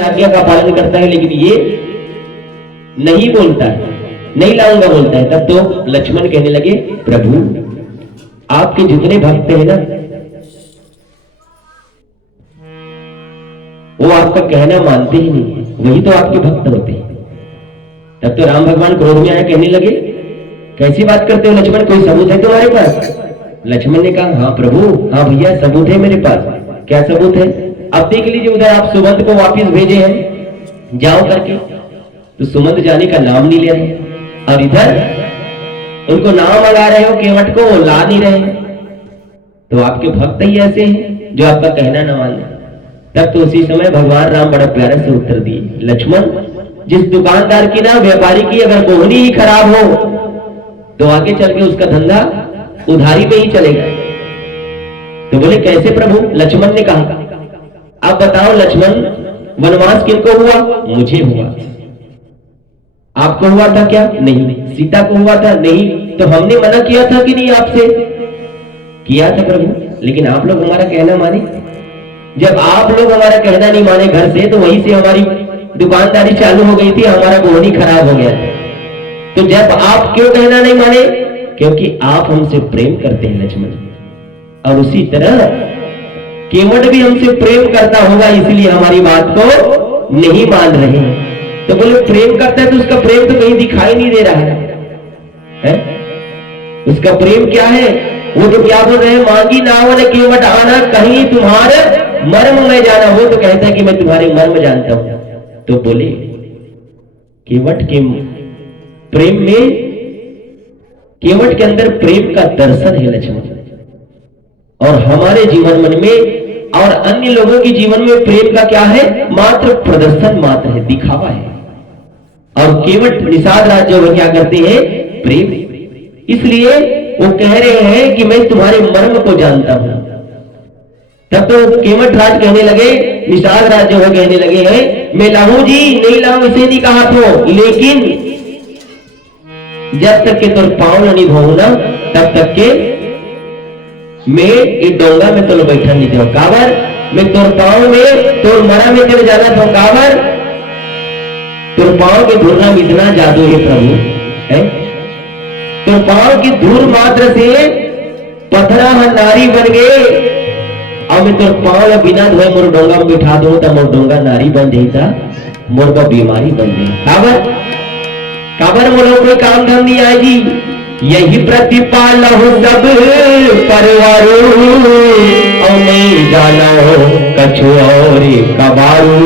आज्ञा का पालन करता है, लेकिन ये नहीं बोलता है, नहीं लाऊंगा बोलता है। तब तो लक्ष्मण कहने लगे, प्रभु आपके जितने भक्त हैं ना, वो आपका कहना मानते ही नहीं है, वही तो आपके भक्त होते हैं। तब तो राम भगवान क्रोध में आए, कहने लगे, कैसी बात करते हो लक्ष्मण, कोई सबूत है तुम्हारे पास? लक्ष्मण ने कहा, हाँ प्रभु, हाँ भैया सबूत है मेरे पास। क्या सबूत है? अब देख लीजिए, उधर आप सुमंत को वापिस भेजे हैं जाओ करके, तो सुमंत जाने का नाम नहीं ले रहे, और इधर उनको नाम लगा रहे हो केवट को, वो ला नहीं रहे। तो आपके भक्त ही ऐसे हैं जो आपका कहना न माने। तब तो उसी समय भगवान राम बड़ा प्यारे से उत्तर दिए, लक्ष्मण जिस दुकानदार की ना, व्यापारी की अगर बोहनी ही खराब हो तो आगे चल के उसका धंधा उधारी में ही चलेगा। तो बोले कैसे प्रभु? लक्ष्मण ने कहा, आप बताओ लक्ष्मण, वनवास किनको हुआ? मुझे हुआ। आपको हुआ था क्या? नहीं। सीता को हुआ था? नहीं। तो हमने मना किया था कि नहीं आपसे? किया था प्रभु, लेकिन आप लोग हमारा कहना माने। जब आप लोग हमारा कहना नहीं माने घर से, तो वहीं से हमारी दुकानदारी चालू हो गई थी, हमारा बोहनी खराब हो गया था। तो जब आप क्यों कहना नहीं माने? क्योंकि आप हमसे प्रेम करते हैं लक्ष्मण, और उसी तरह केवट भी हमसे प्रेम करता होगा, इसलिए हमारी बात को नहीं मान रहे हैं। तो बोले प्रेम करता है तो उसका प्रेम तो कहीं दिखाई नहीं दे रहा है? उसका प्रेम क्या है? वो तो क्या बोल रहे हैं, मांगी नाव ने केवट आना, कहीं तुम्हारे मर्म में जाना। वो तो कहता है कि मैं तुम्हारे मर्म जानता हूं। तो बोले केवट के प्रेम में, केवट के अंदर प्रेम का दर्शन है लक्ष्मण, और हमारे जीवन मन में और अन्य लोगों के जीवन में प्रेम का क्या है? मात्र प्रदर्शन मात्र है, दिखावा है। और केवट निषाद राज जो क्या करते हैं? प्रेम। इसलिए वो कह रहे हैं कि मैं तुम्हारे मर्म को जानता हूं। तब तो केवट राज कहने लगे, निषाद राज जो है कहने लगे हैं, मैं लाऊं जी, नहीं लाऊं इसे नहीं कहा तो, लेकिन जब तक के तुर पाँव नहीं धोऊ ना, तब तक के मैं ये डोंगा में तो बैठा नहीं जाऊं। काबर? मैं तुर पाँव में, तुर मरा में कर जाना था। काबर? तुर पाँव के धुरना में इतना जादू है प्रभु है। तुर पाँव की धूल मात्र से पथरा नारी बन गए, और मैं तुर पाँव बिना धोए मोर डोंगा में बिठा दो तो मोर डोंगा नारी बन जाता, मोर का बीमारी बन गई। काबर? काबर बोलो कोई काम धम नहीं आएगी। यही प्रतिपाल हो सब परवारू, और नहीं जाना हो कछु और कबारू।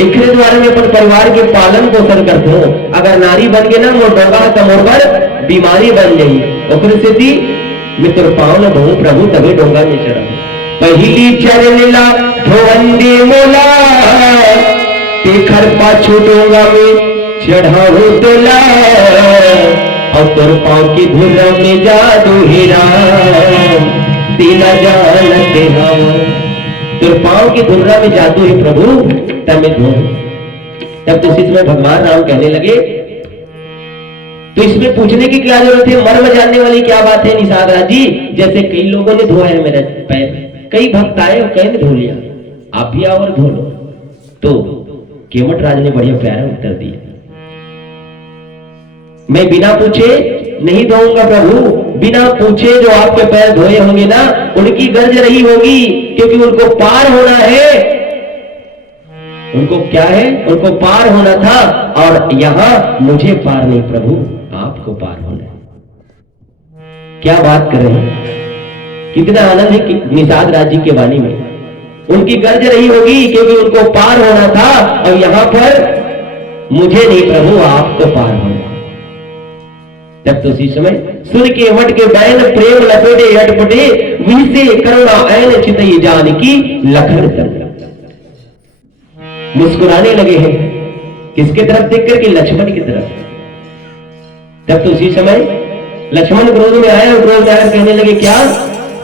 एक द्वारा में अपन परिवार के पालन पोषण करते हो। अगर नारी बन गए ना, मोर डोंगा तो मोर पर बीमारी बन गई। ओकर से थी मैं तुर पाँव न धोऊं प्रभु, तभी डोंगा में चढ़ा। पहली चरण ला धोवंदे मोला, तेखर पाछू डोंगा में चढ़ाओ तोला, और तुर पाँव की धुरा में जादू हीरा, तीला जानते हम। तुर पाँव की धुरा में जादू है प्रभु, तब मैं धो। तब तो इसमें भगवान राम कहने लगे, तो इसमें पूछने की क्या जरूरत है? मर्म जानने वाली क्या बात है निषाद राज जी? जैसे कई लोगों ने धोया है मेरा पैर, कई भक्त आए और कई ने धो लिया, आप भी आओ और धो लो। तो केवट राज ने बढ़िया प्यारा उत्तर दिया, मैं बिना पूछे नहीं धोऊंगा प्रभु। बिना पूछे जो आपके पैर धोए होंगे ना, उनकी गर्ज रही होगी, क्योंकि उनको पार होना है। उनको क्या है? उनको पार होना था, और यहां मुझे पार नहीं प्रभु, आपको पार होना है। क्या बात कर रहे हैं? कितना आनंद है निषाद राज जी के वाणी में। उनकी गर्ज रही होगी क्योंकि उनको पार होना था, और यहां पर मुझे नहीं प्रभु, आपको पार होना। तब तो उसी समय सुन के वट के बैन प्रेम लपेटे अटपटे, विसे करुणा ऐन चितई जान की लखन तन। मुस्कुराने लगे हैं, किसके तरफ देख करके? लक्ष्मण की तरफ। तब तो उसी समय लक्ष्मण क्रोध में आया, और क्रोध में आकर कहने लगे, क्या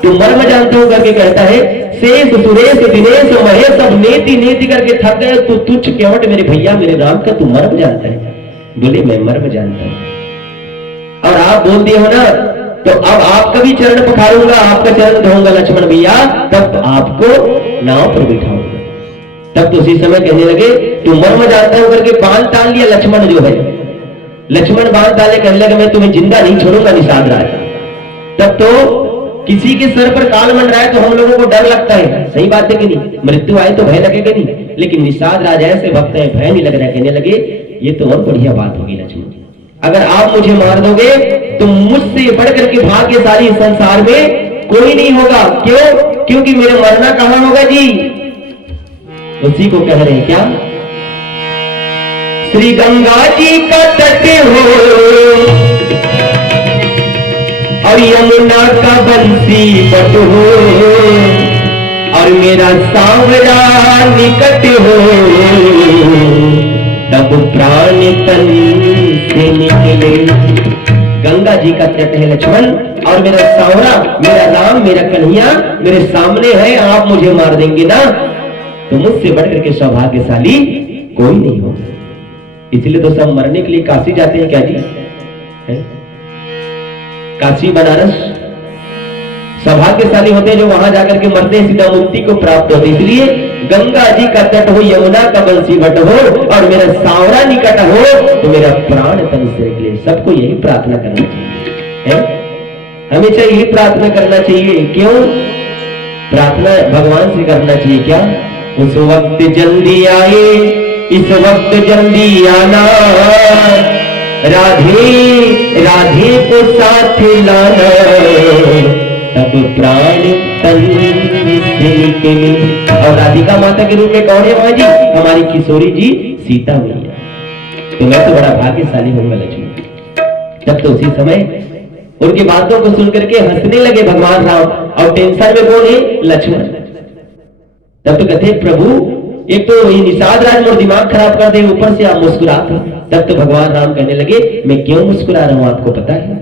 तुम मर्म जानते हो करके कहता है, शेष सुरेश दिनेश महेश सब नेति नेति करके थक गए, तो तुच्छ केवट मेरे भैया मेरे राम का तुम मर्म जानता है? बोले मैं मर्म जानता हूं, और आप बोल दिए हो ना, तो अब आपका भी चरण पखारूंगा, आपका चरण धोऊंगा लक्ष्मण भैया, तब आपको नाव पर बिठाऊंगा। तब तो उसी समय कहने लगे तू मर्म जानता हूं करके बांध डाल लिया लक्ष्मण जो है। लक्ष्मण बांध डाले, कहने लगे मैं तुम्हें जिंदा नहीं छोड़ूंगा निषाद राज। तब तो किसी के सर पर काल मंडराए है तो हम लोगों को डर लगता है, सही बात है कि नहीं? मृत्यु आए तो भय लगेगा नहीं, लेकिन निषाद राज ऐसे भक्त है भय नहीं लग रहा है। कहने लगे ये तो और बढ़िया बात होगी लक्ष्मण, अगर आप मुझे मार दोगे तो मुझसे बढ़कर के भाग्यशाली संसार में कोई नहीं होगा। क्यों? क्योंकि मेरे मरना कहां होगा जी? उसी को कह रहे हैं क्या? श्री गंगा जी का तट हो और यमुना का बंसी बट हो और मेरा सांवरा निकट हो, तब प्राण तन से निकले। गंगा जी का तट है लक्ष्मण और मेरा सांवरा, मेरा राम, मेरा कन्हैया मेरे सामने है। आप मुझे मार देंगे ना तो मुझसे बढ़कर के सौभाग्यशाली कोई नहीं हो। इसलिए तो सब मरने के लिए काशी जाते हैं क्या जी? है? काशी बनारस सौभाग्यशाली होते हैं जो वहां जाकर के मरते हैं, सीधा मुक्ति को प्राप्त होते। इसलिए गंगा जी का तट हो, यमुना का बंसी बट हो और मेरा सांवरा निकट हो तो मेरा प्राण तन से निकले। सबको यही प्रार्थना करना चाहिए है? हमेशा यही प्रार्थना करना चाहिए। क्यों प्रार्थना भगवान से करना चाहिए? क्या उस वक्त जल्दी आए, इस वक्त जल्दी आना, राधे राधे को साथ लाना, तब प्राण तन से निकले। और राधिका माता के रूप में कौन है वहां जी? हमारी किशोरी जी सीता मैया। तो मैं तो बड़ा भाग्यशाली होऊंगा लक्ष्मण। तब तो उसी समय उनकी बातों को सुनकर के हंसने लगे भगवान राम, और टेंशन में कौन है? लक्ष्मण। तब तो कहते प्रभु एक तो ये निषाद राज मोर दिमाग खराब कर दे, ऊपर से आप मुस्कुराते। तब तो भगवान राम कहने लगे मैं क्यों मुस्कुरा रहा हूं आपको पता है?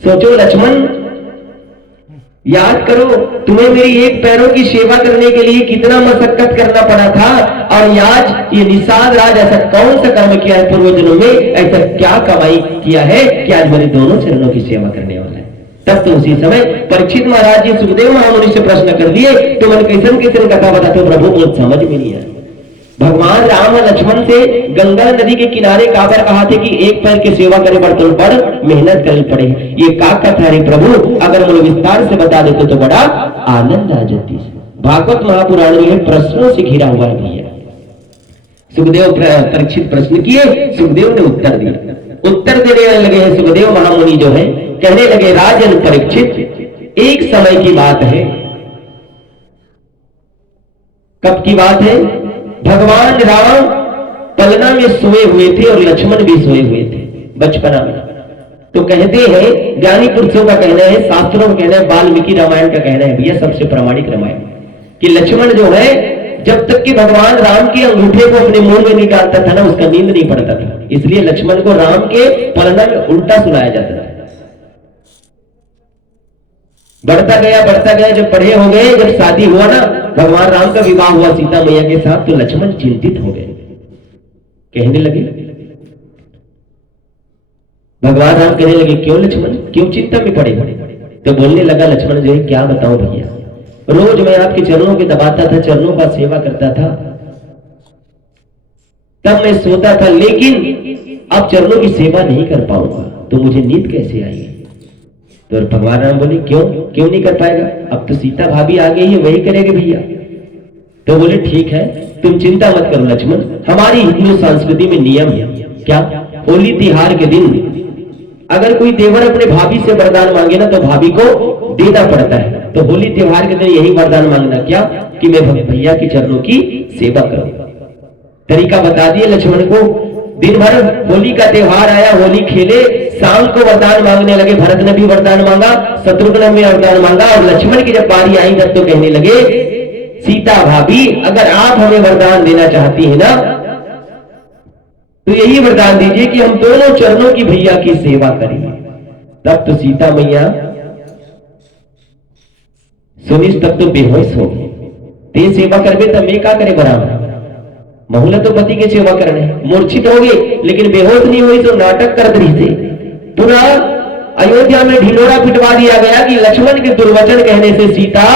सोचो लक्ष्मण, याद करो तुम्हें मेरी एक पैरों की सेवा करने के लिए कितना मशक्कत करना पड़ा था, और आज ये निषाद राज ऐसा कौन सा कर्म किया है पूर्व जन्मों में, ऐसा क्या कमाई किया है कि आज मेरे दोनों चरणों की सेवा करने वाला है। तब तो उसी समय परीक्षित महाराज जी सुखदेव महामुनि से प्रश्न कर दिए, तो मैंने किसन किसन कथा बताते हो प्रभु, मुझे समझ में नहीं आया। भगवान राम और लक्ष्मण से गंगा नदी के किनारे काबर कहा थे कि एक पैर की सेवा करे बर्तन पर मेहनत करनी पड़े। ये का कथा है प्रभु, अगर मुझे विस्तार से बता देते तो बड़ा आनंद आ जाती। भागवत महापुराण में प्रश्नों से घिरा हुआ है भैया। सुखदेव परीक्षित प्रश्न किए, सुखदेव ने उत्तर दिया। उत्तर देने लगे हैं सुखदेव महामुनि जो है, कहने लगे राजन परीक्षित, एक समय की बात है। कब की बात है? भगवान राम पलना में सोए हुए थे और लक्ष्मण भी सोए हुए थे बचपना में। तो कहते हैं ज्ञानी पुरुषों का कहना है, शास्त्रों का कहना है, वाल्मीकि रामायण का कहना है भैया सबसे प्रामाणिक रामायण, कि लक्ष्मण जो है जब तक कि भगवान राम के अंगूठे को अपने मुंह में निकालता था ना उसका नींद नहीं पड़ता था। इसलिए लक्ष्मण को राम के पलना में उल्टा सुनाया जाता था। बढ़ता गया जब पढ़े हो गए, जब शादी हुआ ना, भगवान राम का विवाह हुआ सीता मैया के साथ, तो लक्ष्मण चिंतित हो गए। कहने लगे भगवान राम कहने लगे क्यों लक्ष्मण, क्यों चिंता में पड़े? तो बोलने लगा लक्ष्मण जो है क्या बताऊं भैया, रोज मैं आपके चरणों के दबाता था, चरणों का सेवा करता था, तब मैं सोता था, लेकिन अब चरणों की सेवा नहीं कर पाऊंगा तो मुझे नींद कैसे आएगी? तो भगवान राम बोले क्यों नहीं कर पाएगा? अब तो सीता भाभी आ गई है, वही करेंगे भैया। तो बोले ठीक है, तुम चिंता मत करो लक्ष्मण, हमारी हिंदू संस्कृति में नियम है क्या, होली तिहार के दिन अगर कोई देवर अपने भाभी से वरदान मांगे ना तो भाभी को देना पड़ता है। तो होली त्योहार के दिन यही वरदान मांगना क्या कि मैं भैया के चरणों की सेवा करूं। तरीका बता दिए लक्ष्मण को। दिन भर होली का त्योहार आया, होली खेले, शाम को वरदान मांगने लगे। भरत ने भी वरदान मांगा, शत्रुघ्न ने वरदान मांगा, और लक्ष्मण की जब बारी आई तब तो कहने लगे सीता भाभी अगर आप हमें वरदान देना चाहती है ना तो यही वरदान दीजिए कि हम दोनों चरणों की भैया की सेवा करें। तब तो सीता मैया सुनी, तब तो बेहोश हो गई। ते सेवा करबे तब मैं क्या करे बराबर, बहुला तो पति के सेवा करने, मूर्छित हो गए लेकिन बेहोश नहीं हुई तो नाटक कर रही थी। पुनः अयोध्या में ढिंडोरा पिटवा दिया गया कि लक्ष्मण के दुर्वचन कहने से सीता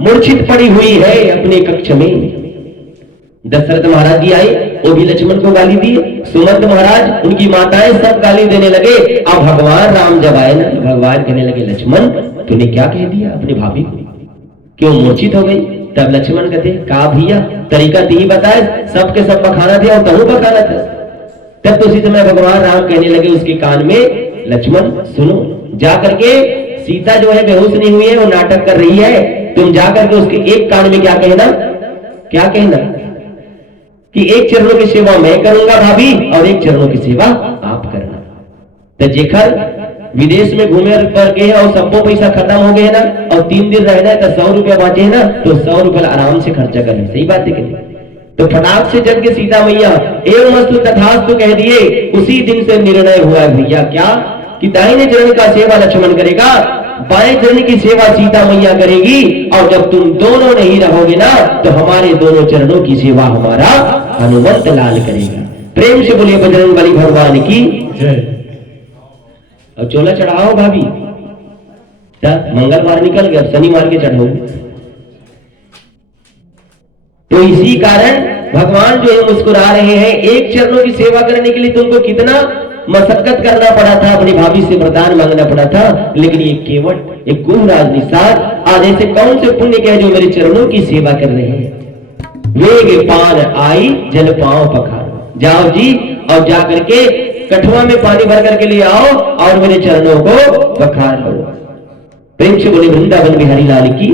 मूर्छित पड़ी हुई है अपने कक्ष में। दशरथ महाराज जी आए, वो भी लक्ष्मण को गाली दी। सुमंत महाराज, उनकी माताएं सब गाली देने लगे। अब भगवान राम जब आए ना, भगवान कहने लगे लक्ष्मण तूने क्या कह दिया अपनी भाभी को, क्यों मूर्छित हो गई? तब लक्ष्मण कहते का भैया तरीका ती बताए, सबके सब बखाना थे और तहु बखाना था। तब तो उसी समय भगवान राम कहने लगे उसके कान में, लक्ष्मण सुनो, जा करके सीता जो है बेहोश नहीं हुई है, वो नाटक कर रही है, तुम जा करके उसके एक कान में क्या कहना, क्या कहना कि एक चरणों की सेवा मैं करूंगा भाभी और एक चरणों की सेवा आप करना। तो जेखर विदेश में घूमे पर गए और सबको पैसा खत्म हो गए ना, और 3 दिन रहना है तो 100 रुपया बांचे ना, तो 100 रुपया आराम से खर्चा करें। सही बात है कि नहीं? तो फटाक से जल के सीता मैया एवं मस्तु तथास्तु कह दिए। उसी दिन से निर्णय हुआ भैया क्या कि दाहिने चरण का सेवा लक्ष्मण करेगा, बाएं चरण की सेवा सीता मैया करेगी, और जब तुम दोनों नहीं रहोगे ना तो हमारे दोनों चरणों की सेवा हमारा हनुमंत लाल करेगा। प्रेम से बोलिए बजरंगबली भगवान की जय। और चोला चढ़ाओ भाभी, मंगलवार निकल गया, शनिवार के चढ़ाओ। तो इसी कारण भगवान जो है मुस्कुरा रहे हैं। एक चरणों की सेवा करने के लिए तुमको कितना मशक्कत करना पड़ा था, अपनी भाभी से वरदान मांगना पड़ा था, लेकिन ये केवल एक गुहराज निषाद आज ऐसे कौन से पुण्य के जो मेरे चरणों की सेवा कर रहे हैं। वेग पान आई जल पांव पखारो, जाओ जी और जा करके कठुआ में पानी भर करके ले आओ और मेरे चरणों को पखार लो। प्रेम से बोले वृंदावन बिहारी लाल की।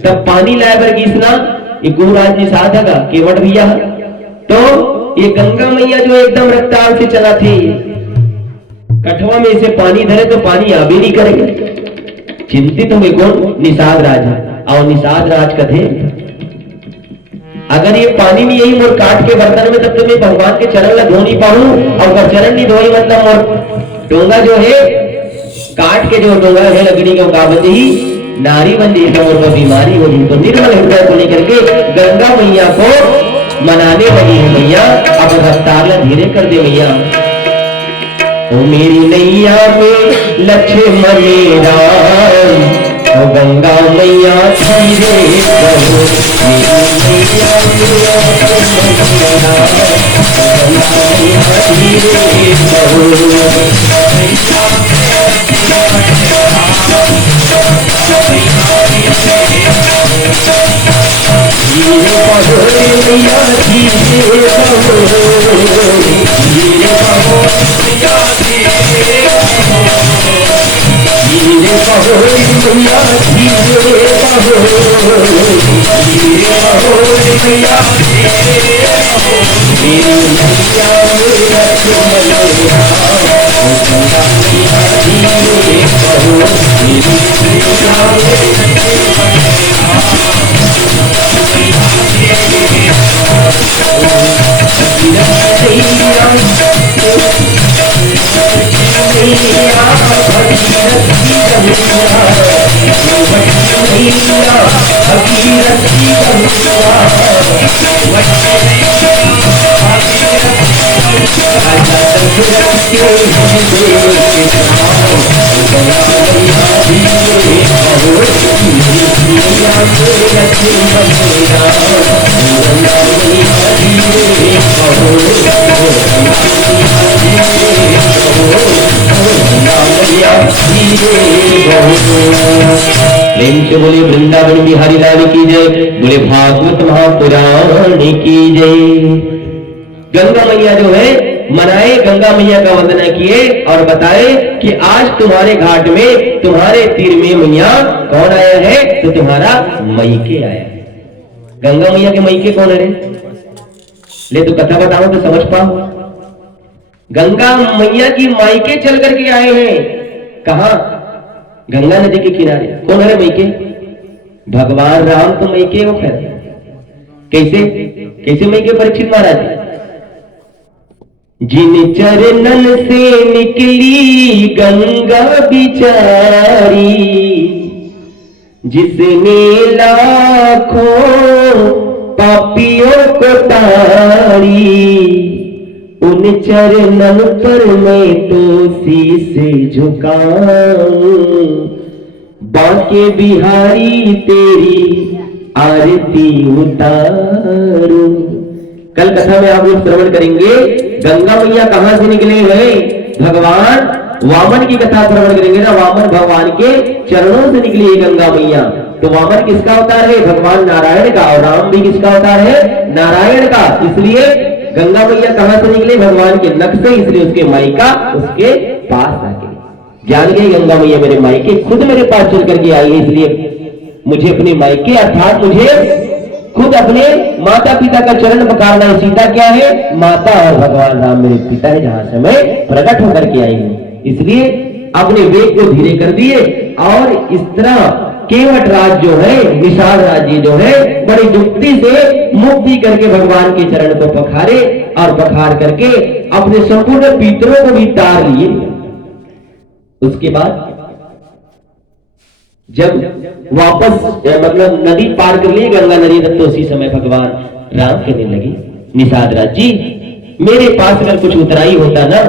तब पानी लाए बर गीसना ये गुहराज निषाद है केवट भैया। तो ये गंगा मैया जो एकदम रफ्तार से चला थी, कठुआ में इसे पानी धरे तो पानी आ भी नहीं करेंगे। चिंतित हुए कौन? निषाद राज। और निषाद राज कथे अगर ये पानी में यही मोर काट के बर्तन में, तब तो मैं भगवान के चरण ला धो नहीं पाऊं, और अगर चरण नहीं धोई मतलब मोर डोंगा जो है काट के जो डोंगा है लकड़ी का कागज ही नारी बन जाए तो मोर बीमारी हो जाए। तो निर्मल हृदय को लेकर के गंगा मैया को मनाने लगी है मैया। अब रफ्तार ला धीरे कर दे मैया। ओ मेरी नैया में लक्ष्मण राम, ओ गंगा मैया धीरे करो, मेरी नैया में लक्ष्मण राम, गंगा मैया धीरे करो। बोले वृंदावन बिहारी लाल की जय, बोले भागवत महापुराण की जय। गंगा मैया जो है मनाए, गंगा मैया का वंदना किए और बताए कि आज तुम्हारे घाट में, तुम्हारे तीर में मैया कौन आया है? तो तुम्हारा मैके आया है। गंगा मैया के मैके कौन है? ले तो कथा बताओ तो समझ पाओ। गंगा मैया की मायके चल करके आए हैं। कहा? गंगा नदी के किनारे। कौन है मैके? भगवान राम तो मैके हो। फिर कैसे कैसे मैके? परीक्षित महाराज जिन चरणन से निकली गंगा बिचारी, जिसने लाखों पापियों को तारी, उन चरणन पर मैं तो शीश झुकाऊं, बांके बिहारी तेरी आरती उतारूं। कल कथा में आप लोग श्रवण करेंगे गंगा मैया कहां से निकले हैं, भगवान वामन की कथा श्रवण करेंगे ना। वामन भगवान के चरणों से निकली है गंगा मैया। तो वामन किसका अवतार है, भगवान नारायण का, और राम भी किसका अवतार है, नारायण का। इसलिए गंगा मैया कहां से निकले, भगवान के नख से, इसलिए उसके मायका उसके पास आके जान गई गंगा मैया मेरे मायके खुद मेरे पास चल करके आई है, इसलिए मुझे अपने मायके अर्थात मुझे खुद अपने माता पिता का चरण पखारना है। सीता क्या है, माता, और भगवान राम मेरे पिता है, जहां से मैं प्रकट होकर के आई हूं। इसलिए अपने वेग को धीरे कर दिए और इस तरह केवट राज जो है, निषाद राज्य जो है, बड़ी युक्ति से मुक्ति करके भगवान के चरण को पखारे और पखार करके अपने संपूर्ण पितरों को भी तार लिए। उसके बाद जब वापस मतलब नदी पार कर ली गंगा नदी, तब तो उसी समय भगवान राम कहने लगे निषाद राज जी, मेरे पास अगर कुछ उतराई होता ना,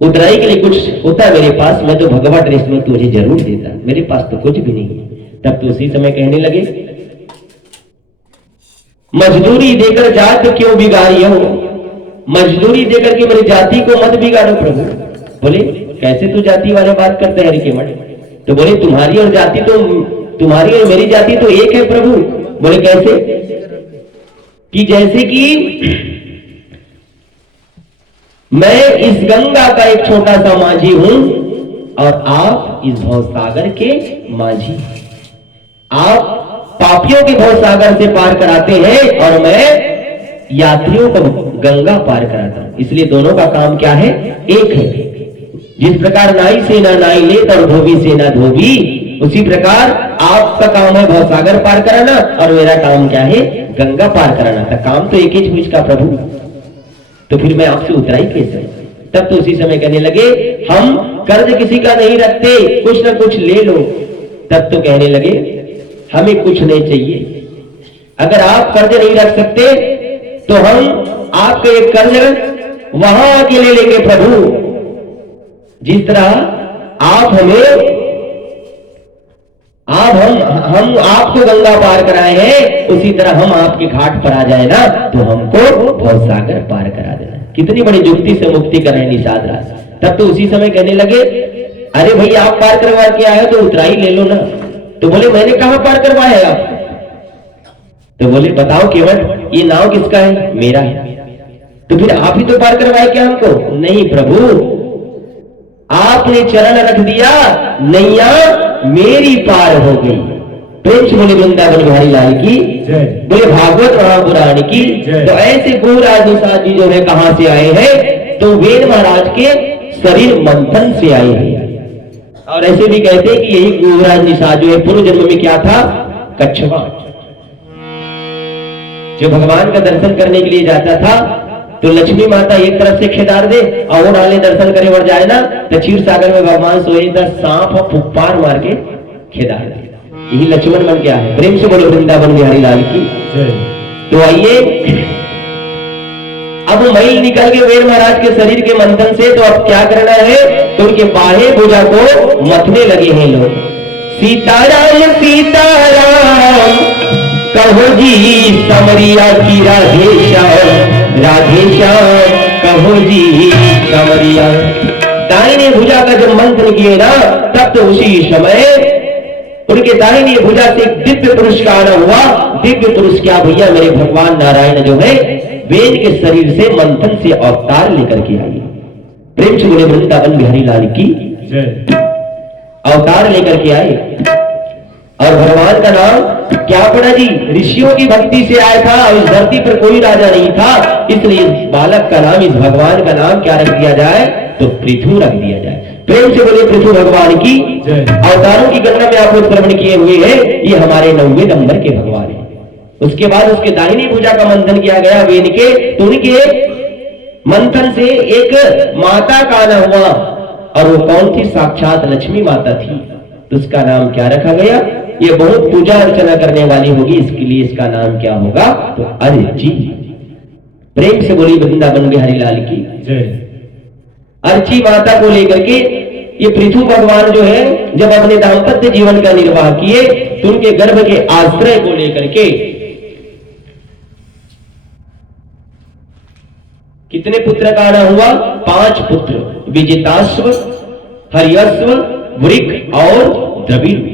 उतराई के लिए कुछ होता मेरे पास, मैं तो भगवा ड्रेस में तुझे जरूर देता, मेरे पास तो कुछ भी नहीं। तब तो उसी समय कहने लगे मजदूरी देकर जात क्यों बिगाड़ियो, मजदूरी देकर के मेरी जाति को मत बिगाड़ो प्रभु। बोले कैसे तू जाति वाले बात करते हैं हरि मठ, तो बोले तुम्हारी और जाति तो, तुम्हारी और मेरी जाति तो एक है प्रभु। बोले कैसे, कि जैसे कि मैं इस गंगा का एक छोटा सा माझी हूं और आप इस भवसागर के माझी। आप पापियों के भवसागर से पार कराते हैं और मैं यात्रियों को गंगा पार कराता हूं। इसलिए दोनों का काम क्या है, एक है। जिस प्रकार नाई से ना नाई लेत और धोबी से ना धोबी, उसी प्रकार आपका काम है भवसागर पार कराना और मेरा काम क्या है, गंगा पार कराना। तो काम तो एक ही चीज का प्रभु, तो फिर मैं आपसे उतराई कैसे। तब तो उसी समय कहने लगे हम कर्ज किसी का नहीं रखते, कुछ ना कुछ ले लो। तब तो कहने लगे हमें कुछ नहीं चाहिए, अगर आप कर्ज नहीं रख सकते तो हम आपके एक कर्ज वहां आके ले लेंगे प्रभु। जिस तरह आप हमें हम आपको गंगा पार कराए हैं, उसी तरह हम आपके घाट पर आ जाए ना तो हमको भवसागर पार करा देना। कितनी बड़ी युक्ति से मुक्ति कर रहे निषाद राज। तब तो उसी समय कहने लगे अरे भैया आप पार करवा के आए तो उतराई ले लो ना। तो बोले मैंने कहां पार करवाया आप, तो बोले बताओ केवट ये नाव किसका है, मेरा है। तो फिर आप ही तो पार करवाए क्या हमको, नहीं प्रभु आपने चरण रख दिया, नैया मेरी पार हो गई। प्रेम से बोले वृंदावन बिहारी लाल की बोले भागवत महापुराण की। तो ऐसे गुरुराज निषाद जी जो है कहां से आए हैं, तो वेद महाराज के शरीर मंथन से आए हैं। और ऐसे भी कहते हैं कि यही गुरुराज निषाद जो है पूर्व जन्म में क्या था, कछवा। जो भगवान का दर्शन करने के लिए जाता था तो लक्ष्मी माता एक तरफ से खेदार दे और डाले दर्शन करे बढ़ जाए ना, तो क्षीर सागर में भगवान सोए था, सांप और फुप्पार मार के खेदार दे। यही लक्ष्मण बन गया है। प्रेम से बोलो वृंदावन बिहारी लाल की। तो आइए अब मैल निकल के वेद महाराज के शरीर के मंथन से, तो अब क्या करना है, तो उनके बाहे भुजा को मथने लगे हैं लोग। सीताराम सीताराम कहो जी समरिया की राधेश्याम, राधेश्याम कहो जी समरिया। दाहिनी भुजा का जब मंथन किए ना, तब तो उसी समय उनके दाहिनी भुजा से दिव्य पुरुष का आना हुआ। दिव्य पुरुष क्या भैया, मेरे भगवान नारायण जो है वेद के शरीर से मंथन से अवतार लेकर के आई। प्रेम से बोले वृंदावन बिहारी लाल की। अवतार लेकर के आए और भगवान का नाम क्या पड़ा जी, ऋषियों की भक्ति से आया था और इस धरती पर कोई राजा नहीं था, इसलिए इस बालक का नाम, इस भगवान का नाम क्या रख दिया जाए, तो पृथु रख दिया जाए। प्रेम से बोले पृथु भगवान की। अवतारों की गणना में आप लोग श्रवण किए हुए हैं, ये हमारे 9वें नंबर के भगवान है। उसके बाद उसके दाहिनी भुजा का मंथन किया गया वेद के, तो उनके मंथन से एक माता का आना हुआ और वो कौन थी, साक्षात लक्ष्मी माता थी। तो उसका नाम क्या रखा गया, ये बहुत पूजा अर्चना करने वाली होगी, इसके लिए इसका नाम क्या होगा, तो अर्ची। प्रेम से बोली वृंदावन बिहारी लाल की। अर्ची माता को लेकर के ये पृथु भगवान जो है जब अपने दाम्पत्य जीवन का निर्वाह किए, तो उनके गर्भ के आश्रय को लेकर के कितने पुत्र का आना हुआ? 5 पुत्र, विजिताश्व, हरियश्व, वृक और द्रविड़।